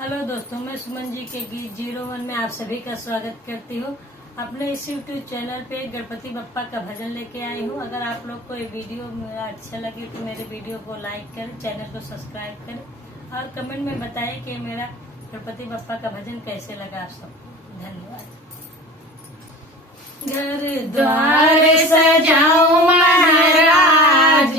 Hello दोस्तों, मैं सुमन जी के गीत 01 में आप सभी का स्वागत करती हूँ। अपने इस यूट्यूब चैनल पे गणपति बप्पा का भजन लेके आई हूँ। अगर आप लोग को ये वीडियो मेरा अच्छा लगे तो मेरे वीडियो को लाइक करें, चैनल को सब्सक्राइब करें और कमेंट में बताएं कि मेरा गणपति बप्पा का भजन कैसे लगा आप सबको। धन्यवाद। घर द्वार सजाओ महाराज,